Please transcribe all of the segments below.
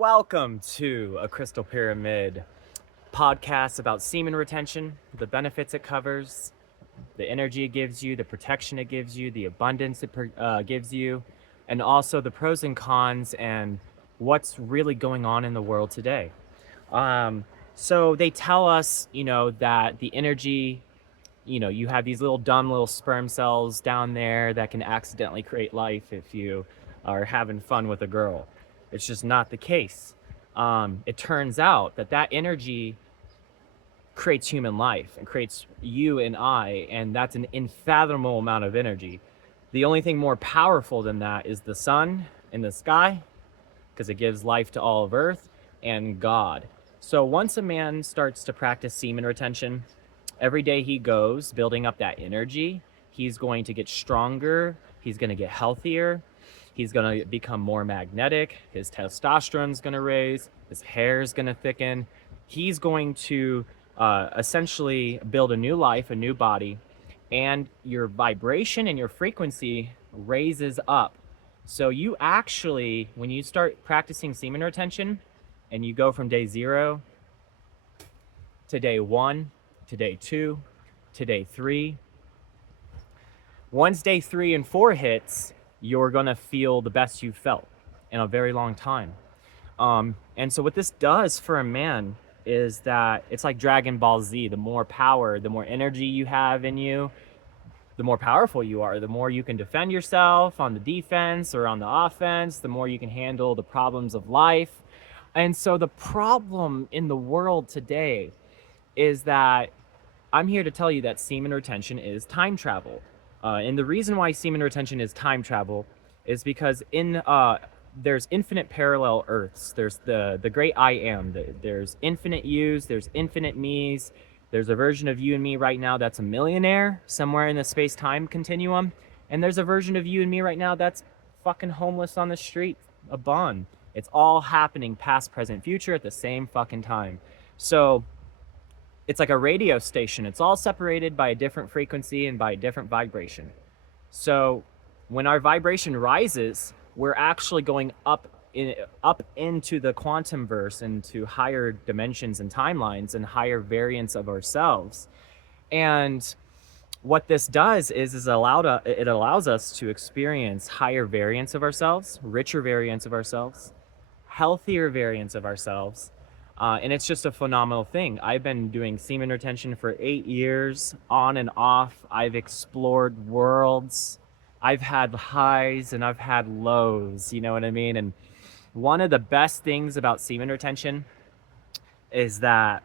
Welcome to a Crystal Pyramid podcast about semen retention, the benefits it covers, the energy it gives you, the protection it gives you, the abundance it gives you, and also the pros and cons and what's really going on in the world today. So they tell us, that the energy, you have these little dumb little sperm cells down there that can accidentally create life if you are having fun with a girl. It's just not the case. It turns out that that energy creates human life and creates you and I, and that's an unfathomable amount of energy. The only thing more powerful than that is the sun in the sky, because it gives life to all of Earth, and God. So once a man starts to practice semen retention, every day he goes building up that energy, he's going to get stronger, he's going to get healthier, he's going to become more magnetic, his testosterone's going to raise, his hair's going to thicken. He's going to essentially build a new life, a new body, and your vibration and your frequency raises up. So you actually, when you start practicing semen retention and you go from day 0 to day 1 to day 2 to day 3, once day 3 and 4 hits, you're gonna feel the best you've felt in a very long time. And so what this does for a man is that it's like Dragon Ball Z. The more power, the more energy you have in you, the more powerful you are, the more you can defend yourself on the defense or on the offense, the more you can handle the problems of life. And so the problem in the world today is that I'm here to tell you that semen retention is time travel. And the reason why semen retention is time travel is because there's infinite parallel Earths. There's the great I am. There's infinite yous. There's infinite me's. There's a version of you and me right now that's a millionaire somewhere in the space-time continuum. And there's a version of you and me right now that's fucking homeless on the street, a bum. It's all happening past, present, future at the same fucking time. So it's like a radio station. It's all separated by a different frequency and by a different vibration. So when our vibration rises, we're actually going up into the quantum verse, into higher dimensions and timelines and higher variants of ourselves. And what this does is it allows us to experience higher variants of ourselves, richer variants of ourselves, healthier variants of ourselves. And it's just a phenomenal thing. I've been doing semen retention for 8 years, on and off. I've explored worlds. I've had highs and I've had lows, you know what I mean? And one of the best things about semen retention is that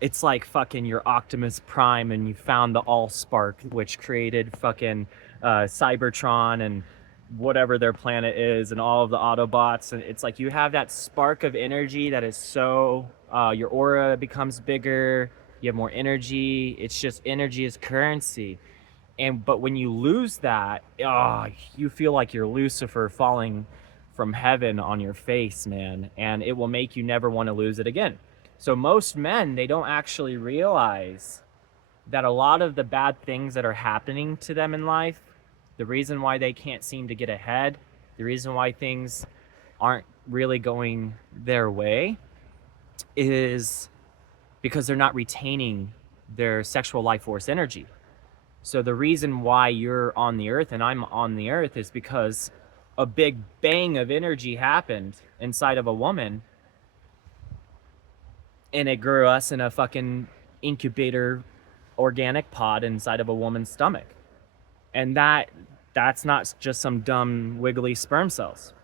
it's like fucking your Optimus Prime and you found the Allspark, which created fucking Cybertron and whatever their planet is and all of the Autobots. And it's like you have that spark of energy that is so, your aura becomes bigger, you have more energy. It's just energy is currency. But when you lose that, you feel like you're Lucifer falling from heaven on your face, man, and it will make you never want to lose it again. So most men, they don't actually realize that a lot of the bad things that are happening to them in life, the reason why they can't seem to get ahead, the reason why things aren't really going their way, is because they're not retaining their sexual life force energy. So the reason why you're on the earth and I'm on the earth is because a big bang of energy happened inside of a woman and it grew us in a fucking incubator organic pod inside of a woman's stomach. And that's not just some dumb wiggly sperm cells.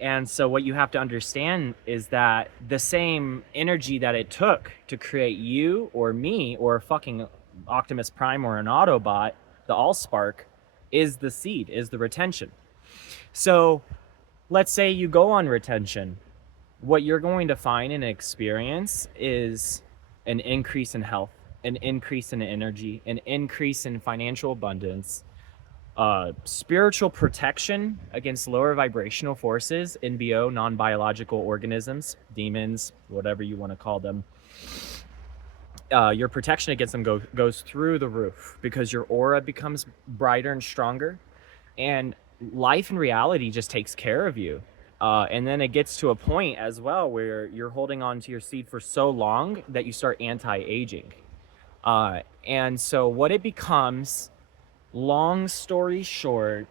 And so what you have to understand is that the same energy that it took to create you or me or a fucking Optimus Prime or an Autobot, the Allspark, is the seed, is the retention. So let's say you go on retention. What you're going to find and experience is an increase in health, an increase in energy, an increase in financial abundance, spiritual protection against lower vibrational forces, NBO, non-biological organisms, demons, whatever you want to call them. Your protection against them goes through the roof because your aura becomes brighter and stronger, and life and reality just takes care of you. And then it gets to a point as well where you're holding on to your seed for so long that you start anti-aging. And so what it becomes, long story short,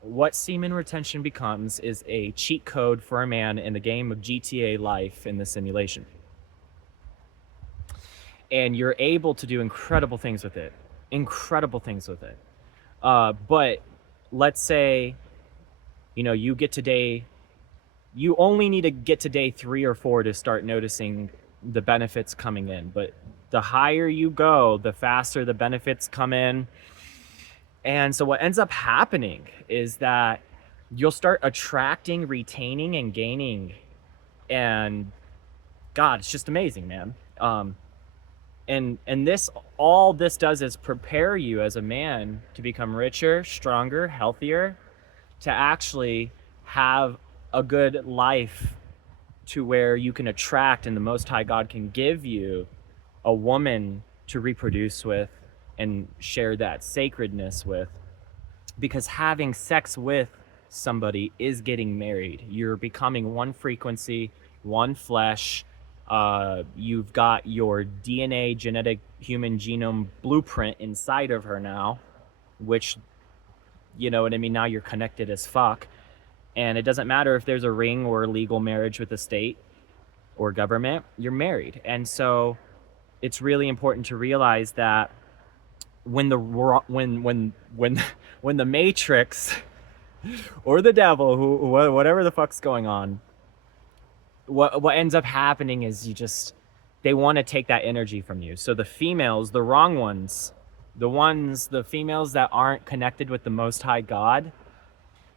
what semen retention becomes is a cheat code for a man in the game of GTA life in the simulation. And you're able to do incredible things with it. Incredible things with it. But let's say, you get to you only need to get to day 3 or 4 to start noticing the benefits coming in. But the higher you go, the faster the benefits come in. And so what ends up happening is that you'll start attracting, retaining, and gaining. And God, it's just amazing, man. And this, all this does is prepare you as a man to become richer, stronger, healthier, to actually have a good life, to where you can attract, and the Most High God can give you a woman to reproduce with and share that sacredness with. Because having sex with somebody is getting married. You're becoming one frequency, one flesh. You've got your DNA, genetic human genome blueprint inside of her now, which, you know what I mean? Now you're connected as fuck. And it doesn't matter if there's a ring or a legal marriage with the state or government, you're married. And so it's really important to realize that when the when the Matrix or the devil, whatever the fuck's going on, what ends up happening is they want to take that energy from you. So the females, the wrong ones, the females that aren't connected with the Most High God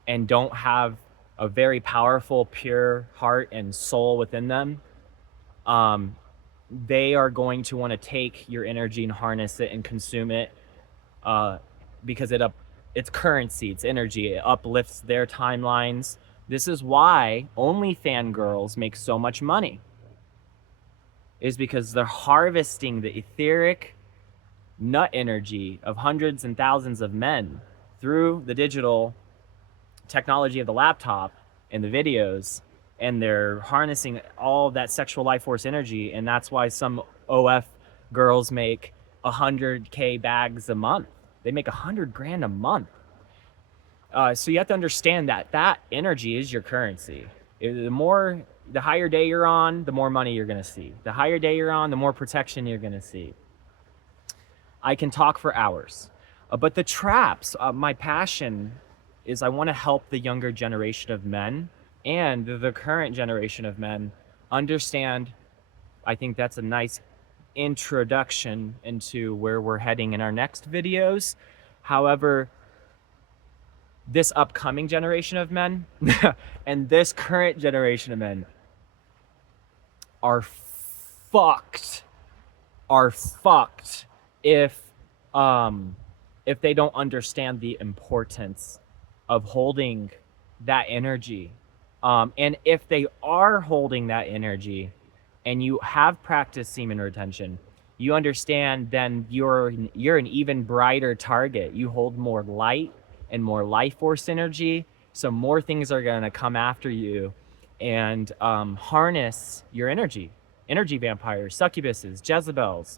and don't have a very powerful, pure heart and soul within them, they are going to want to take your energy and harness it and consume it, because it's currency, it's energy, it uplifts their timelines. This is why OnlyFans girls make so much money, is because they're harvesting the etheric nut energy of hundreds and thousands of men through the digital technology of the laptop and the videos, and they're harnessing all that sexual life force energy. And that's why some OF girls make 100K bags a month. They make 100 grand a month. So you have to understand that energy is your currency. The higher day you're on, the more money you're going to see. The higher day you're on, the more protection you're going to see. I can talk for hours. But the traps, my passion is I want to help the younger generation of men and the current generation of men understand. I think that's a nice introduction into where we're heading in our next videos. However, this upcoming generation of men and this current generation of men are fucked if they don't understand the importance of holding that energy. And if they are holding that energy and you have practiced semen retention, you understand then you're an even brighter target. You hold more light and more life force energy, so more things are going to come after you and harness your energy vampires, succubuses, Jezebels.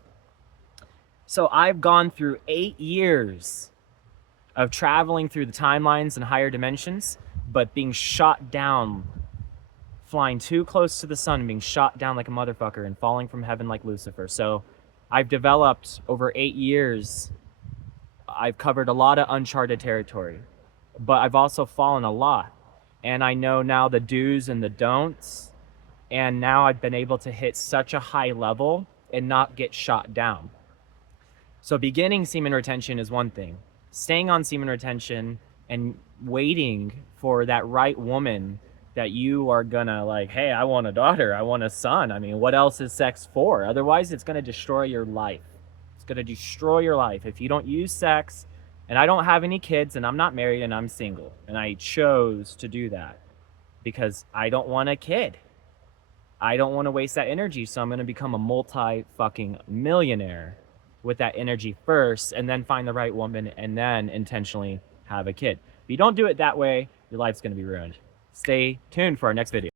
So I've gone through 8 years of traveling through the timelines and higher dimensions, but being shot down, flying too close to the sun and being shot down like a motherfucker and falling from heaven like Lucifer. So I've developed over 8 years. I've covered a lot of uncharted territory, but I've also fallen a lot. And I know now the do's and the don'ts. And now I've been able to hit such a high level and not get shot down. So beginning semen retention is one thing. Staying on semen retention and waiting for that right woman that you are gonna like, hey, I want a daughter, I want a son. I mean, what else is sex for? Otherwise, it's gonna destroy your life. It's gonna destroy your life if you don't use sex. And I don't have any kids, and I'm not married, and I'm single. And I chose to do that because I don't want a kid. I don't want to waste that energy, so I'm gonna become a multi-fucking millionaire with that energy first, and then find the right woman, and then intentionally have a kid. If you don't do it that way, your life's gonna be ruined. Stay tuned for our next video.